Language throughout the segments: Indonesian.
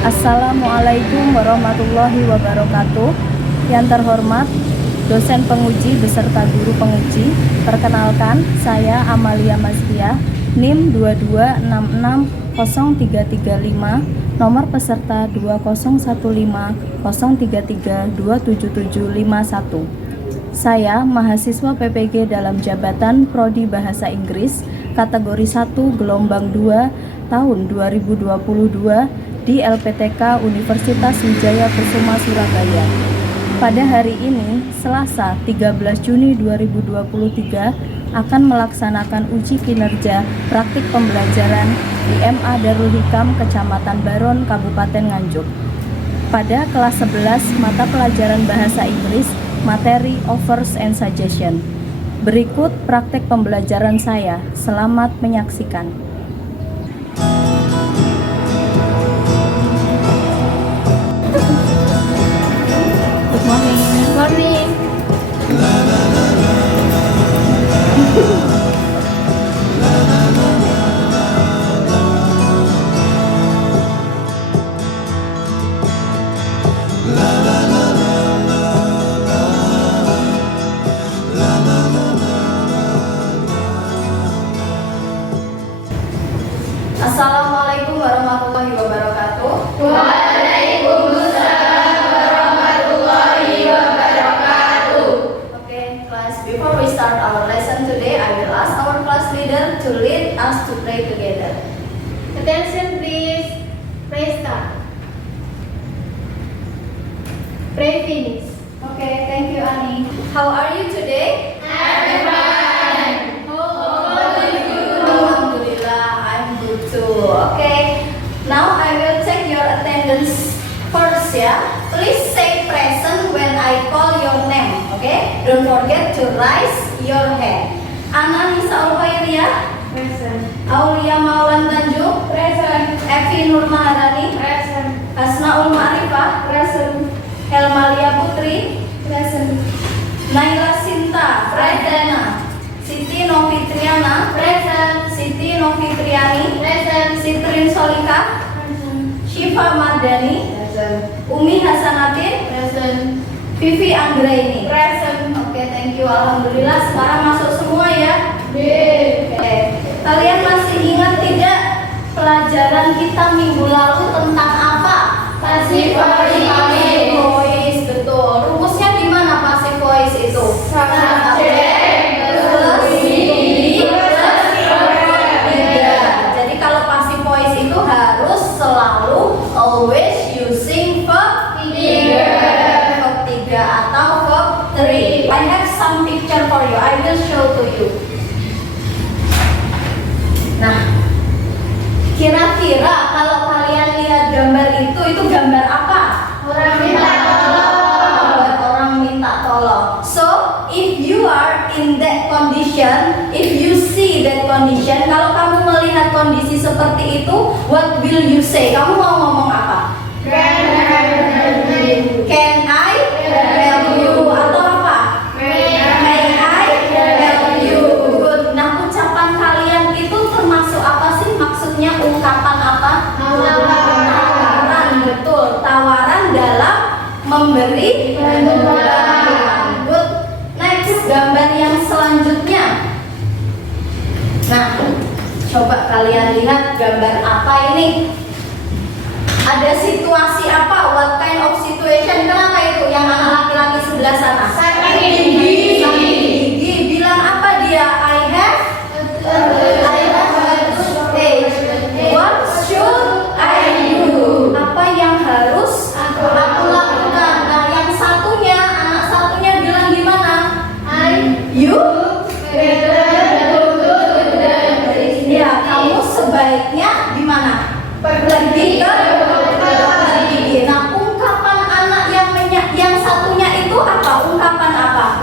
Assalamualaikum warahmatullahi wabarakatuh. Yang terhormat dosen penguji beserta guru penguji, perkenalkan saya Amalia Mazkia, NIM 22660335, nomor peserta 201503327751. Saya mahasiswa PPG dalam jabatan Prodi Bahasa Inggris kategori 1 gelombang 2 tahun 2022 di LPTK Universitas Wijaya Kusuma Surabaya. Pada hari ini, Selasa 13 Juni 2023, akan melaksanakan uji kinerja praktik pembelajaran di MA Darul Hikam Kecamatan Baron, Kabupaten Nganjuk. Pada kelas 11 mata pelajaran Bahasa Inggris, materi Offers and Suggestion. Berikut praktek pembelajaran saya. Selamat menyaksikan. Good morning. Good morning. Assalamualaikum warahmatullahi wabarakatuh. Waalaikumsalam warahmatullahi wabarakatuh. Okay, class, before we start our lesson today, I will ask our class leader to lead us to pray together. Attention please. Pray start. Pray finish. Okay, thank you, Ani. How are you today? I'm fine. How are you? Alhamdulillah, I'm good too. Okay, now I will check your attendance first, ya. Please say present when I call your name. Okay, don't forget to raise your hand. Ana Nisa Ulfairiyah, Present. Aulia Maulan Tanjung, Present. Evi Nur Maharani, Present. Hasnaul Ma'rifah, Present. Helmalia Putri, Present. Naila Sinta Pradana, Siti Novitriana, Present. Siti Novitriani, Present. Sitrin Solika, Present. Syifa Mardani, Present. Umi Hasanatin, Present. Vivi Anggraini. Present. Oke, thank you. Alhamdulillah, sekarang masuk semua ya. Oke. Kalian masih ingat tidak pelajaran kita minggu lalu tentang apa? Passive voice. Voice, betul. Rumusnya di mana passive voice itu? Subject plus be plus verb. Jadi kalau passive voice itu harus selalu always using verb 3 atau verb 3. I have some picture for you. I will show to you. Nah, kira-kira kalau kalian lihat gambar itu gambar apa? Orang minta tolong. Gambar orang minta tolong. So, if you are in that condition, if you see that condition, kalau kamu melihat kondisi seperti itu, what will you say? Kamu mau ngomong apa? Can I help you? Atau apa? May I help you? Good. Nah, ucapan kalian itu termasuk apa sih? Maksudnya ungkapan apa? Tawaran, betul. Tawaran dalam memberi bantuan. Good. Next, gambar yang selanjutnya. Nah, coba kalian lihat gambar apa ini? Ada situasi apa? What kind of situation? Kenapa itu yang anak laki-laki sebelah sana? Sakit gigi. Sakit gigi. Bilang apa dia? I have a stage. What should I do? Apa yang harus aku lakukan? Nah, yang satunya, anak satunya bilang gimana? You? Ya, kamu sebaiknya gimana? Pergi ke dokter gigi. Nah, ungkapan anak yang satunya itu apa? Ungkapan apa?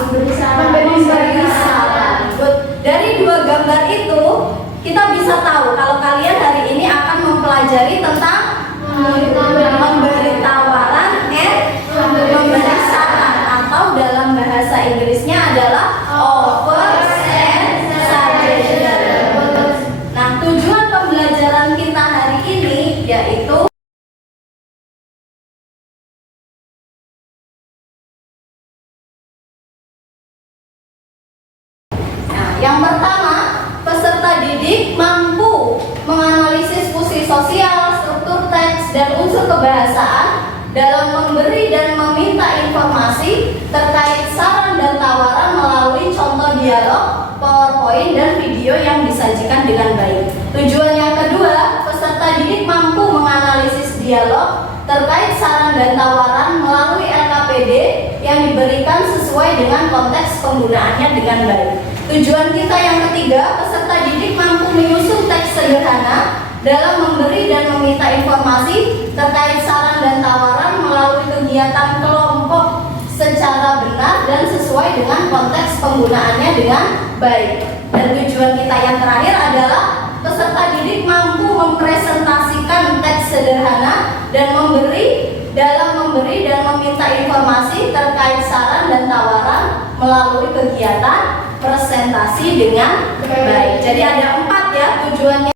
sosial, struktur teks, dan unsur kebahasaan dalam memberi dan meminta informasi terkait saran dan tawaran melalui contoh dialog, PowerPoint, dan video yang disajikan dengan baik. Tujuan yang kedua, peserta didik mampu menganalisis dialog terkait saran dan tawaran melalui LKPD yang diberikan sesuai dengan konteks penggunaannya dengan baik. Tujuan kita yang ketiga, peserta didik mampu menyusun teks sederhana dalam memberi dan meminta informasi terkait saran dan tawaran melalui kegiatan kelompok secara benar dan sesuai dengan konteks penggunaannya dengan baik. Dan tujuan kita yang terakhir adalah peserta didik mampu mempresentasikan teks sederhana dan memberi dan meminta informasi terkait saran dan tawaran melalui kegiatan presentasi dengan baik. Jadi ada 4 ya tujuannya.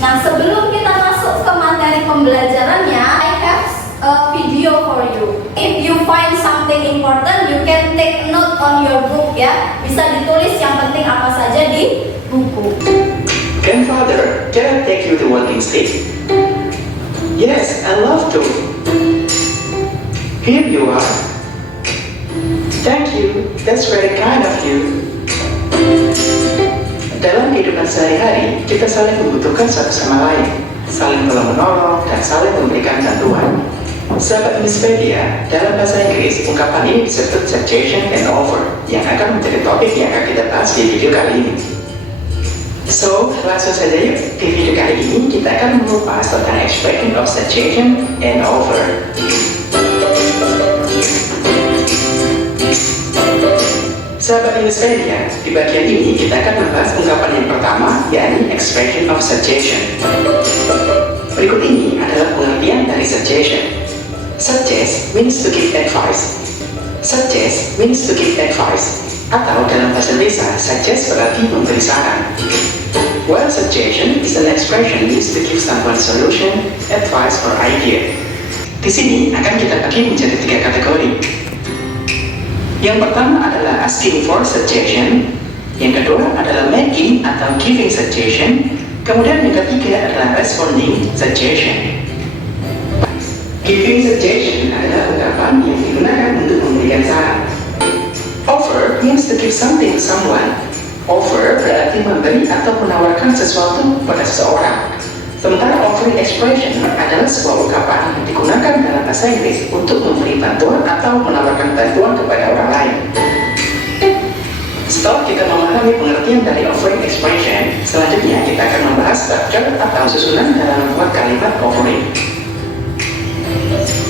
Nah, sebelum kita masuk ke materi pembelajarannya, I have a video for you. If you find something important, you can take note on your book ya. Bisa ditulis yang penting apa saja di buku. Grandfather, can I take you to walking stick? Yes, I love to. Here you are. Thank you, that's very kind of you. Dalam kehidupan sehari-hari, kita saling membutuhkan satu sama lain, saling tolong-menolong, dan saling memberikan bantuan. Sahabat Innispedia, dalam bahasa Inggris, ungkapan ini disebut suggestion and offer, yang akan menjadi topik yang akan kita bahas di video kali ini. So, langsung saja yuk, di video kali ini kita akan membahas tentang expression of suggestion and offer. Sahabat Innispedia, di bagian ini kita akan membahas ungkapan yang pertama, yakni expression of suggestion. Berikut ini adalah pengertian dari suggestion. Suggest means to give advice. Suggest means to give advice. Atau dalam bahasa Indonesia, suggest berarti memberi saran. While suggestion is an expression used to give someone solution, advice, or idea. Di sini akan kita bagi menjadi 3 kategori. Yang pertama adalah asking for suggestion, yang kedua adalah making atau giving suggestion, kemudian yang ketiga adalah responding suggestion. Giving suggestion adalah ungkapan yang digunakan untuk memberikan saran. Offer means to give something to someone. Offer berarti memberi atau menawarkan sesuatu pada seseorang. Sementara offering expression adalah sebuah ungkapan yang digunakan dalam bahasa Inggris untuk memberi bantuan atau menawarkan bantuan kepada orang lain. Setelah kita memahami pengertian dari offering expression, selanjutnya kita akan membahas structure atau susunan dalam membuat kalimat offering.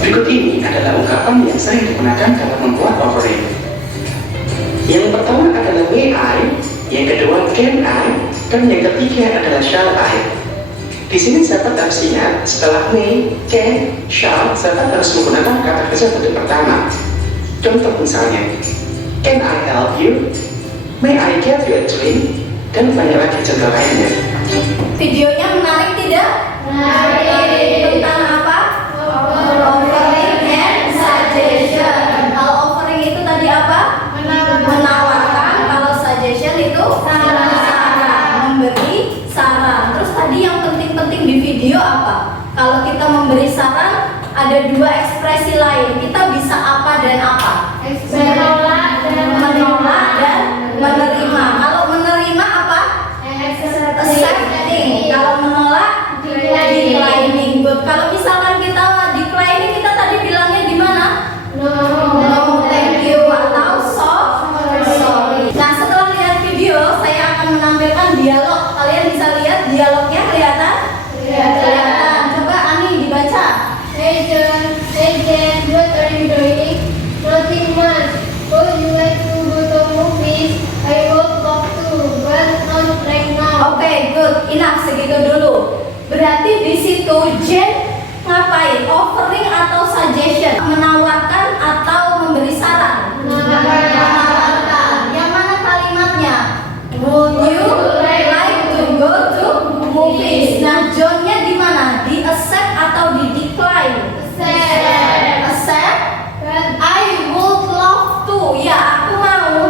Berikut ini adalah ungkapan yang sering digunakan dalam membuat offering. Yang pertama adalah may I, yang kedua can I, dan yang ketiga adalah shall I. Di sini sahabat harus ingat, setelah may, can, shall, sahabat harus menggunakan kata kerja bentuk pertama. Contoh misalnya, can I help you? May I get you a drink? Dan banyak lagi contoh lainnya. Videonya menarik tidak? Menarik. Tentang apa? Offering and suggestion. Kalau offering itu tadi apa? Menawarkan. Kalau suggestion itu saran. Memberi saran. Terus tadi yang penting di video apa? Kalau kita memberi saran, ada 2 ekspresi lain. Kita bisa apa dan apa? Menolak dan menerima. Kalau menerima apa? Accepting. Kalau menolak, declining. Good. Kalau misalkan kita declining, kita tadi bilangnya gimana? No, thank you atau sorry. Nah, setelah lihat video, saya akan menampilkan dialog. Kalian bisa lihat dialognya kelihatan? Kelihatan. Coba Ani dibaca. Hey John, what are you doing? Nothing much. Would you like to go to movies? I would love to, but not right now. Oke, good. Enough, segitu dulu. Berarti di situ Jen ngapain? Offering atau suggestion? Menawarkan atau memberi saran? Menawarkan. Yang mana kalimatnya? Would you like to go to movies? Nah, John-nya di mana? Di accept atau di decline? Accept. I would love to. Ya, aku mau.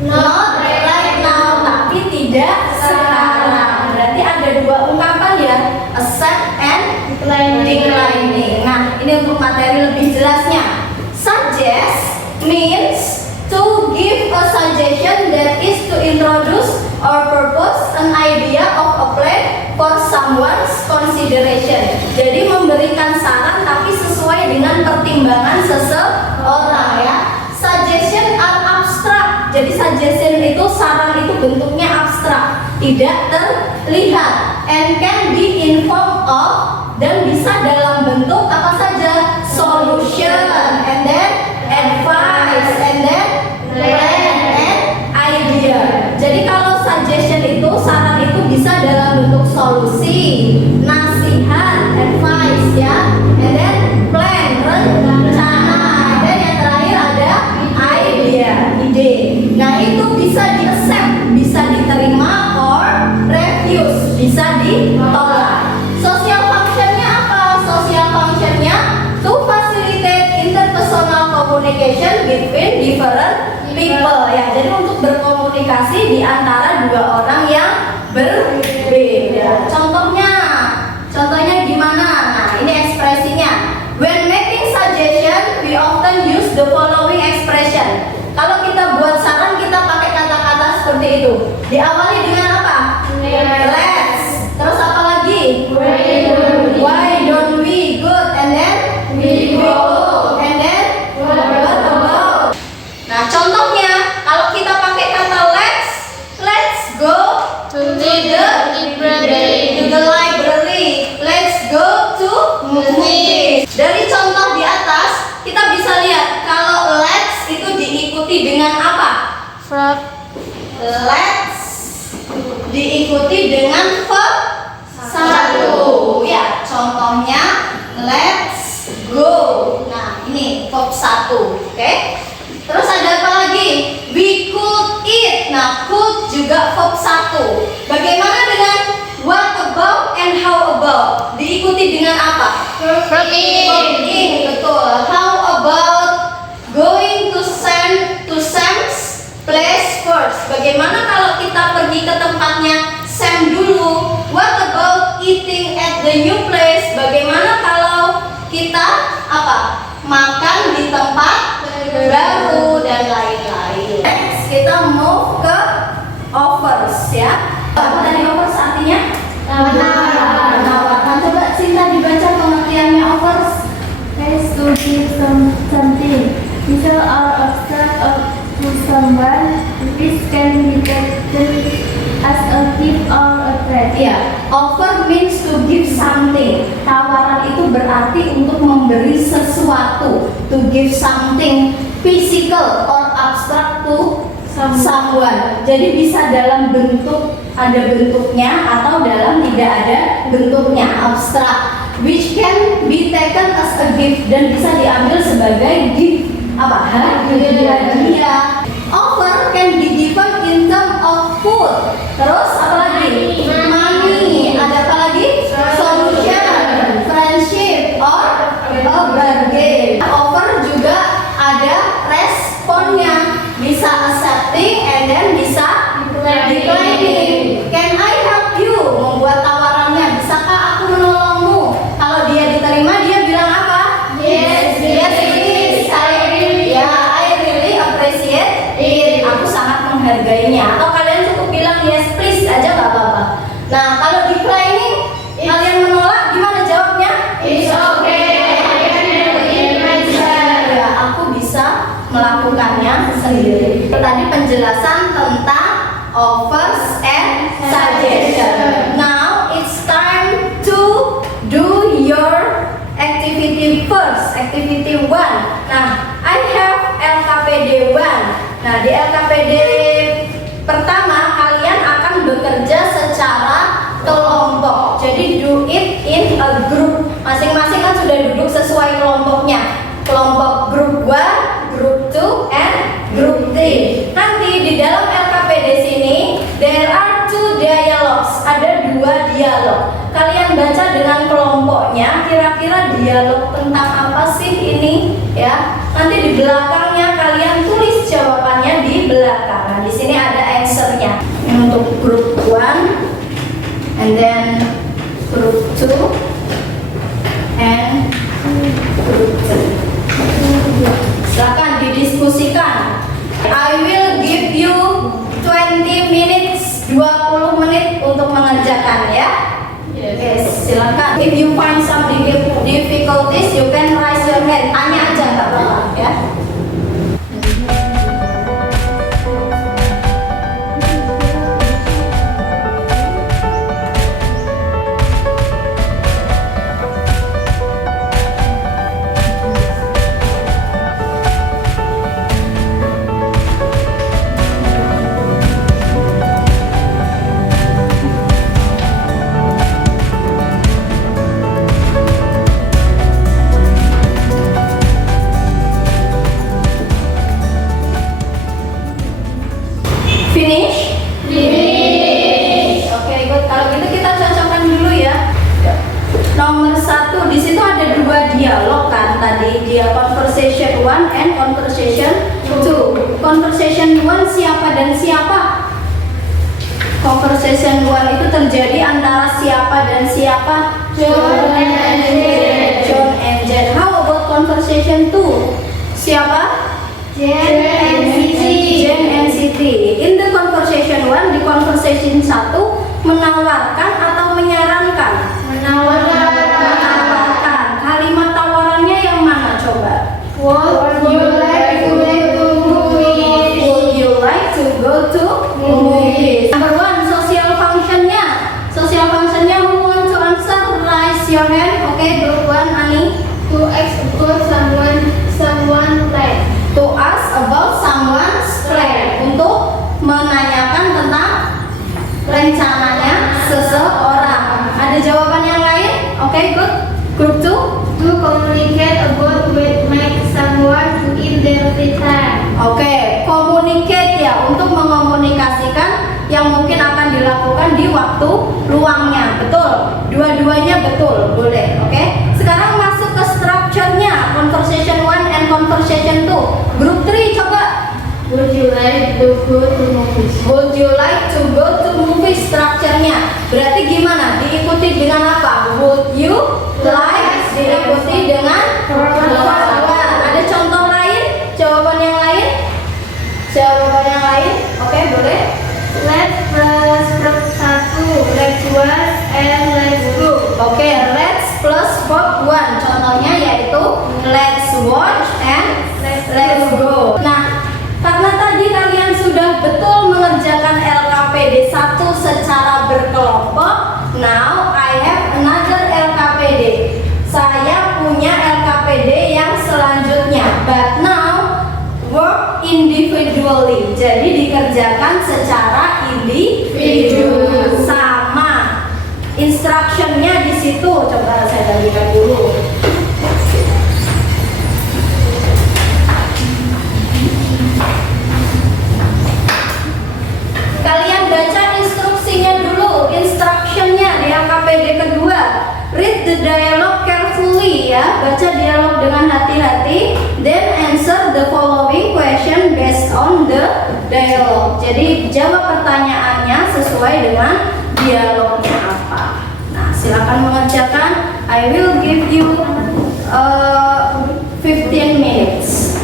Not right now, tapi tidak sekarang. Berarti ada dua ungkapan ya, accept and declining. Nah, ini untuk materi lebih jelasnya. Suggest means to give a suggestion, that is to introduce or propose an idea of a plan for someone's consideration. Jadi memberikan saran tapi sesuai dengan pertimbangan seseorang ya. Suggestion are abstract. Jadi suggestion itu, saran itu bentuknya abstrak, tidak terlihat, and can be in form of, dan bisa dalam bentuk apa saja, solution, and then advice, and then plan and idea. Jadi kalau suggestion itu, saran itu bisa dalam bentuk solusi, nasihat, advice ya, and then plan, rencana, dan yang terakhir ada idea, ide. Nah itu bisa di accept, bisa diterima, or refuse, bisa ditolak. Social functionnya apa? Social functionnya to facilitate interpersonal communication between different people ya. Jadi untuk berkomunikasi di antara dua orang yang berbeda. Contohnya gimana? Nah ini ekspresinya. When making suggestion, we often use the following expression. Kalau kita buat saran, kita pakai kata-kata seperti itu. Diawali dengan apa? Let's. Terus apa lagi? Why don't we? Good. And then we go. And then what about? Nah contohnya, kalau kita pakai kata let's go to the library. Let's go to movies. Dari contoh di atas, kita bisa lihat kalau let's itu diikuti dengan apa? Verb. Let's diikuti dengan verb satu. Ya, contohnya let's go. Nah, ini verb satu. Oke. Terus ada apa lagi? We could eat. Nah, could juga verb satu. Bagaimana dengan what about and how about? Diikuti dengan apa? Verb in. Verb in, betul. How about going to Sam's place first? Bagaimana kalau kita pergi ke tempatnya Sam dulu? What about eating at the new place? Bagaimana kalau kita makan di tempat baru dan lain-lain. Next, kita move ke offers ya. Apa tadi offers artinya? Menawarkan. Coba Cinta dibaca pengertiannya offers. Is to give something. Misal or abstract to someone, which can be taken as a gift or a threat. Ya, offer means to give something. Tawaran itu berarti untuk memberi sesuatu. To give something physical or abstract to someone. Jadi bisa dalam bentuk, ada bentuknya, atau dalam tidak ada bentuknya, abstrak. Which can be taken as a gift, dan bisa diambil sebagai gift. Hadiah. Offer can be given in term of food. Terus apa lagi? Money. Ada apa lagi? Solution, friendship, or a bargain. Offer juga ada responnya. Bisa accepting and then bisa declining. Can I help you? Membuat tawarannya. Bisakah aku menolongmu? Kalau dia diterima, dia bilang apa? Yes, please. I really appreciate it. Aku sangat menghargainya. Atau kalian cukup bilang yes please aja nggak apa-apa. Nah kalau declining, kalian menolak, gimana jawabnya? It's okay. I can do it myself. Ya, aku bisa melakukannya sendiri. Tadi penjelasan tentang offers and suggestion. Now it's time to do your activity first. Activity 1. Nah, I have LKPD 1. Nah, di LKPD pertama kalian akan bekerja secara kelompok. Jadi do it in a group. Masing-masing kan sudah duduk sesuai kelompoknya. Kelompok group 1, group 2, and group 3. Nanti di dalam LKPD sini there are 2 dialogues. Ada 2 dialog. Kalian baca dengan kelompoknya, kira-kira dialog tentang apa sih ini ya. Nanti di belakangnya kalian tulis jawaban diskusikan. I will give you 20 minutes, 20 menit untuk mengerjakan ya. Yes, silakan. If you find some difficulties, you can raise your hand. Tanya aja nggak apa-apa ya. Finish? Finish. Oke, good. Kalau gitu kita cocokkan dulu ya. Nomor 1, di situ ada 2 dialog kan tadi, dia conversation 1 and conversation 2. Conversation 1 siapa dan siapa? Conversation 1 itu terjadi antara siapa dan siapa? John and Jane. John and Jane. How about conversation 2? Siapa? Jane and Siti. Jane and Siti. In the conversation 1, di conversation 1 menawarkan atau menyarankan? Menawarkan. Kalimat tawarannya yang mana coba? Would you like to go to movies? Would you like to go to movies? Number 1, social functionnya. Social functionnya who want to answer? Raise your hand. Oke, group 1, Ani. To ask about someone plan. To ask about someone's plan. Untuk menanyakan tentang rencananya seseorang. Ada jawaban yang lain? Oke, good. Group 2. To communicate about what make someone to in their free time. Oke, communicate ya, untuk mengomunikasikan yang mungkin akan dilakukan di waktu luangnya. Betul? Dua-duanya betul, boleh. Oke. Sekarang masuk ke structure-nya, conversation 1 and conversation 2. Group 3 coba. Would you like to go to movies? Would you like to go to movies? Structure-nya berarti gimana? Diikuti dengan apa? Would you like? Diikuti dengan verb. Ada contoh lain? Jawaban yang lain? Jawaban yang lain? Oke, boleh. Let's plus verb 1. Let's watch and let's go. Oke, let's plus verb 1. Contohnya yaitu let's watch and let's go. Nah, karena tadi kalian sudah betul mengerjakan LKPD 1 secara berkelompok, now I have another LKPD. Saya punya LKPD yang selanjutnya, but now work individually. Jadi dikerjakan secara individu. Sama. Instructionnya di situ. Coba saya bagikan dulu. Kalian baca instruksinya dulu, instructionnya di LKPD kedua. Read the dialogue carefully ya, baca dialog dengan hati-hati. Then answer the following question based on the dialogue. Jadi jawab pertanyaannya sesuai dengan dialognya apa. Nah, silakan mengerjakan. I will give you 15 minutes.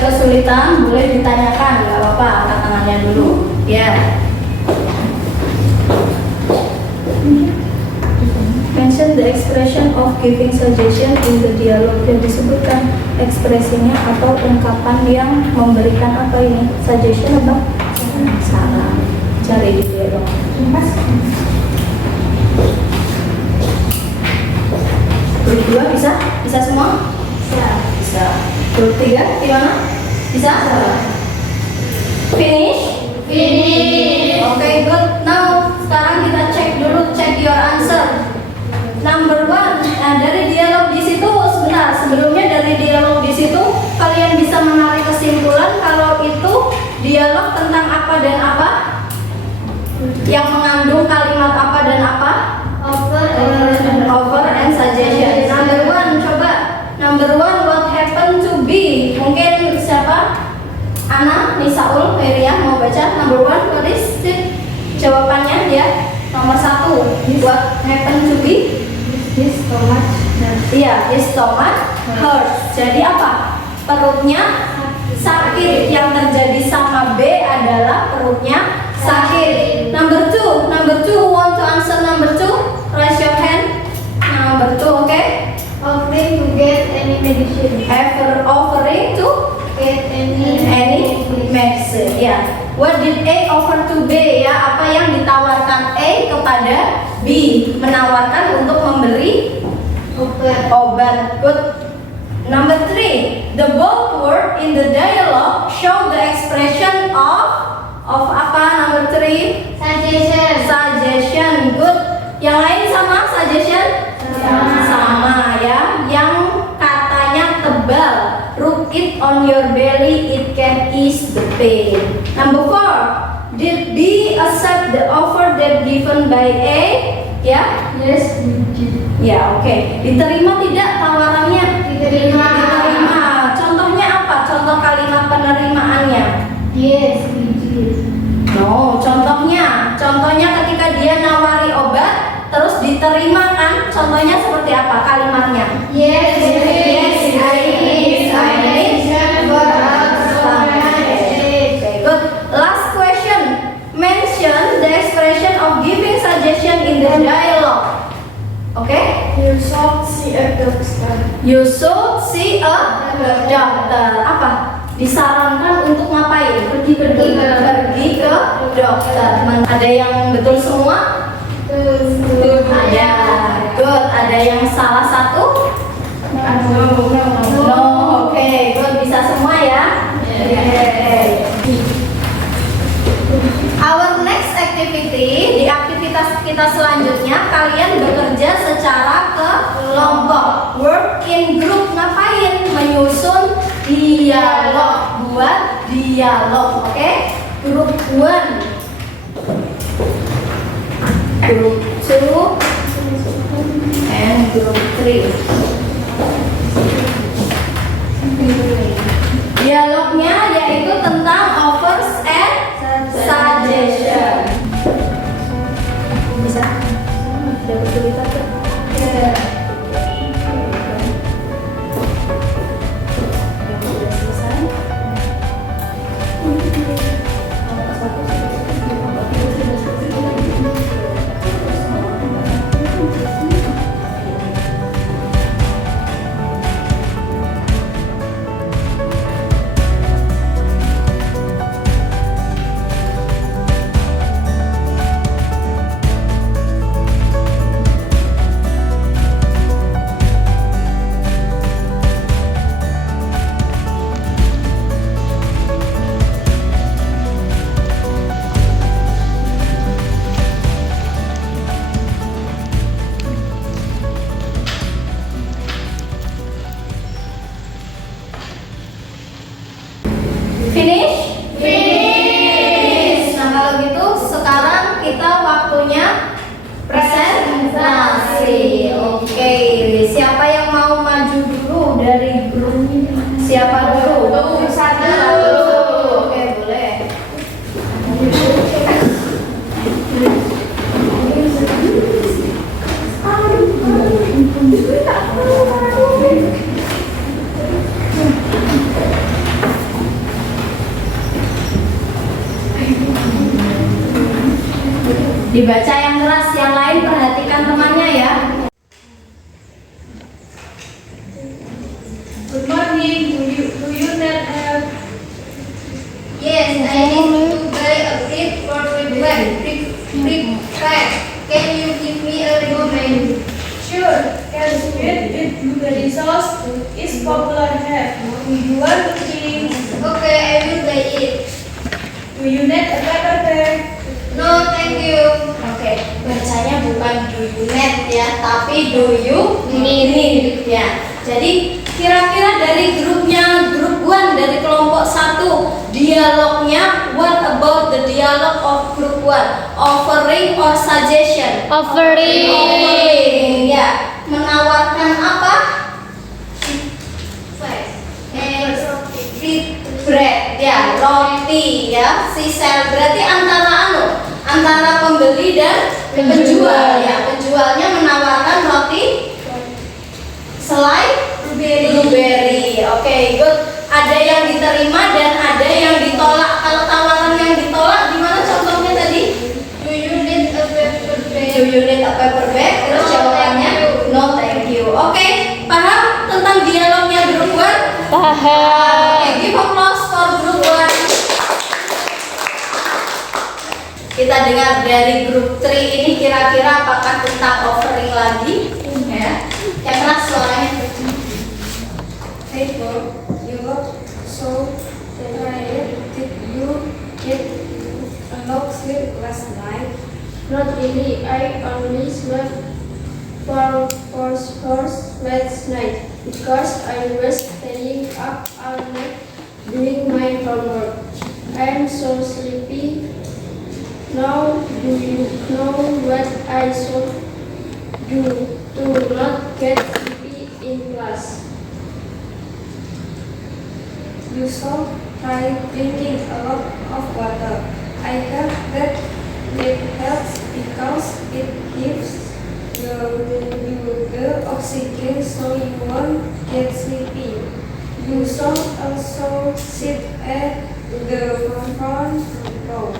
Kesulitan boleh ditanyakan, nggak apa-apa, angkat tangannya dulu ya. Mention the expression of giving suggestion in the dialogue. Dan disebutkan ekspresinya atau ungkapan yang memberikan apa ini? Suggestion apa? Saran. Cari di dialog. Grup 2 bisa? Bisa semua? Bisa. Grup 3 gimana? Bisa? Finish? Finish. Okay, good. Now, sekarang kita cek dulu, check your answer. Number 1, dari dialog di situ, sebentar, sebelumnya dari dialog di situ, kalian bisa menarik kesimpulan kalau itu dialog tentang apa dan apa? Yang mengandung kalimat apa dan apa? Offer and suggestion. Number 1, coba. Number 1, what happened to be? Mungkin siapa? Ana, Nisaul, Meriah mau baca. Number 1, what is it? Jawabannya ya. Nomor 1, what happened to be? His stomach. Iya, his stomach hurts. Jadi apa? Perutnya sakit. Yang terjadi sama B adalah perutnya sakit. Number 2, who want to answer number 2? Raise your hand. Number 2, okay? Offering to get any medicine. Offering to Get any medicine. Ya. What did A offer to B? Ya, apa yang ditawarkan A kepada B? Menawarkan untuk memberi obat. Good. Number 3, the both word in the dialogue show the expression of apa? Number 3, suggestion. Good. Yang lain sama suggestion? Sama ya. Yang katanya tebal, rub it on your belly, it can ease the pain. Number 4, did B accept the offer that given by A? Ya? Yes, Ya, oke. Diterima tidak tawarannya? Diterima. Contohnya apa? Contoh kalimat penerimaannya? Yes, No, contohnya ketika dia nawari obat terus diterima kan? Contohnya seperti apa kalimatnya? Yes, I need for Okay, good. Last question. Mention the expression of giving suggestion in the dialogue. Okay? You should see a doctor. You should see a doctor. Apa? Disarankan untuk ngapain? Pergi ke dokter. Ada yang betul semua? Ada. Good. Ada yang salah satu? No. Oke. Good. Bisa semua ya? Okay. Our next activity, di aktivitas kita selanjutnya kalian bekerja secara kelompok. Work in group. Ngapain? Menyusun dialog. Buat dialog. Oke? Group 1, Group 2, and Group 3. Dialognya yaitu tentang offers and suggestion. Bisa? Ada kesulitan tuh? Yang sudah selesai. Finish. Nah kalau gitu sekarang kita waktunya presentasi. Oke, siapa yang mau maju dulu dari grup? Siapa dulu? Satu. Oke, boleh. Dibaca yang keras, yang lain perhatikan temannya ya. Good morning. Do you need help? Yes, I need to buy a brick for brick pack. Can you give me a recommend? Sure. Can sweet with blueberry sauce is popular here. Do you want to change? Okay, I will buy it. a paper bag? No, thank you. Oke, bacanya bukan do you need ya, tapi do you need ya. Jadi kira-kira dari grup 1 dari kelompok 1, dialognya what about the dialogue of group 1? Offering or suggestion? Offering ya. Menawarkan apa? Bread ya, roti ya, sisel. Berarti antara pembeli dan penjual ya. Penjualnya menawarkan roti selai blueberry. Oke, good. Ada yang diterima dan ada yang ditolak. Kalau tawaran yang ditolak gimana contohnya tadi? Do you need a paper bag? Do you need a paper bag? Terus No, jawabannya thank you. no thank you. Oke, paham tentang dialognya grup 1? Oke, give applause for group 1. Kita dengar dari grup 3 ini kira-kira apakah tentang offering lagi? Ya. Yang keras suaranya. Hey Bob, you look so tired. Did you get enough sleep last night? Not really. I only slept for 4 hours last night because I was staying up all night doing my homework. I'm so sleepy. Now, do you know what I should do to not get sleepy in class? You should try drinking a lot of water. I heard that it helps because it gives you the oxygen so you won't get sleepy. You should also sit at the front row.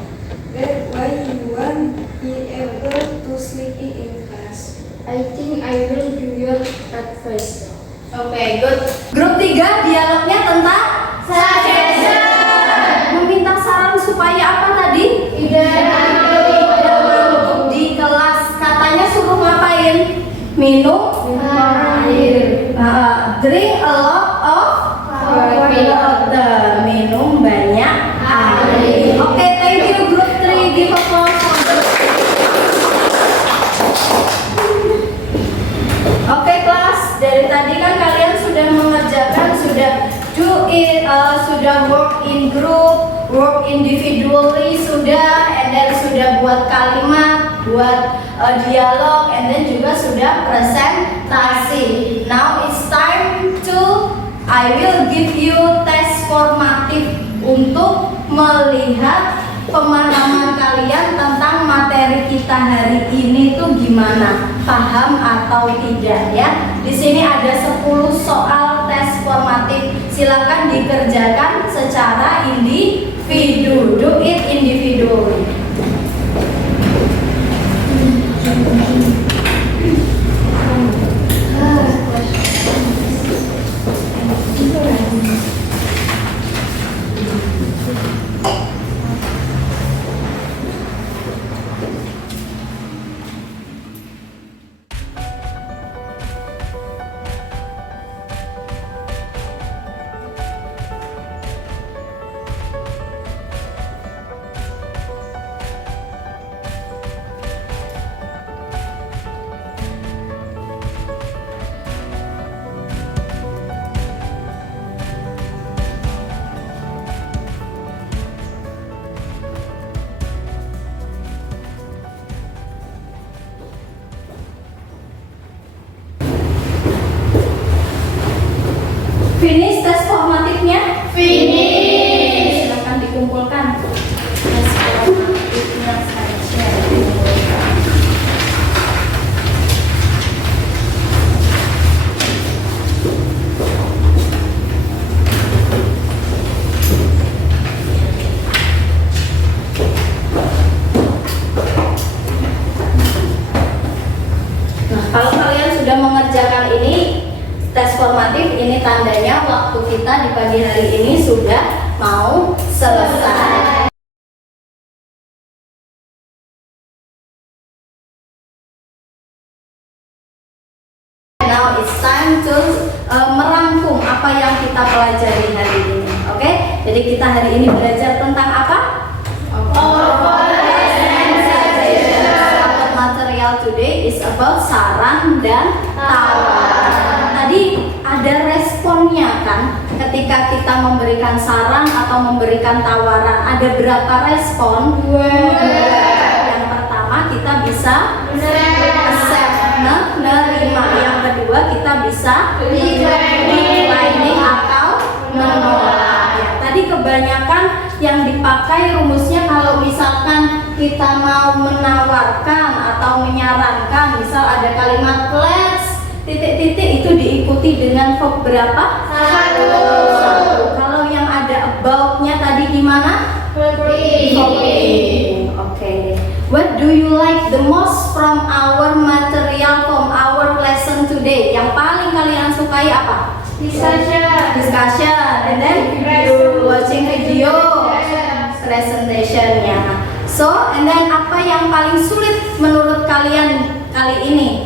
That way you won't be able to sleepy in class. I think I will do your advice. Oke, good. Grup 3 dialognya tentang suggestion. Meminta saran supaya apa tadi? Tidak ngantuk di kelas. Katanya suruh ngapain? Minum air. Drink a lot of water. Minum banyak air. Oke, thank you grup 3. Give applause. Oke kelas, dari tadi kan kalian sudah mengerjakan, sudah sudah work in group, work individually sudah, and then sudah buat kalimat, buat dialog, and then juga sudah presentasi. Now it's time to I will give you tes formatif untuk melihat pemahaman kalian tentang materi kita hari ini tuh gimana, paham atau tidak ya. Di sini ada 10 soal tes formatif. Silakan dikerjakan secara individu. Do it individually. Finish tes formatifnya? Finish. Silakan dikumpulkan. Tes formatifnya saja dikumpulkan. Nah, kalau kalian sudah mengerjakan ini tes formatif, ini tandanya waktu kita di pagi hari ini sudah mau selesai. Now it's time to merangkum apa yang kita pelajari hari ini. Oke? Jadi kita hari ini belajar tentang apa? kita memberikan saran atau memberikan tawaran, ada berapa respon? Dua. Yang pertama kita bisa accept, menerima. Yang kedua kita bisa declining atau menolak. Ya, tadi kebanyakan yang dipakai rumusnya kalau misalkan kita mau menawarkan atau menyarankan, misal ada kalimat let's titik-titik, itu diikuti dengan verb berapa? Satu. Kalau yang ada about-nya tadi gimana? Oke. What do you like the most from our material, from our lesson today? Yang paling kalian sukai apa? Discussion. And then you watching video, presentationnya. So, and then apa yang paling sulit menurut kalian kali ini?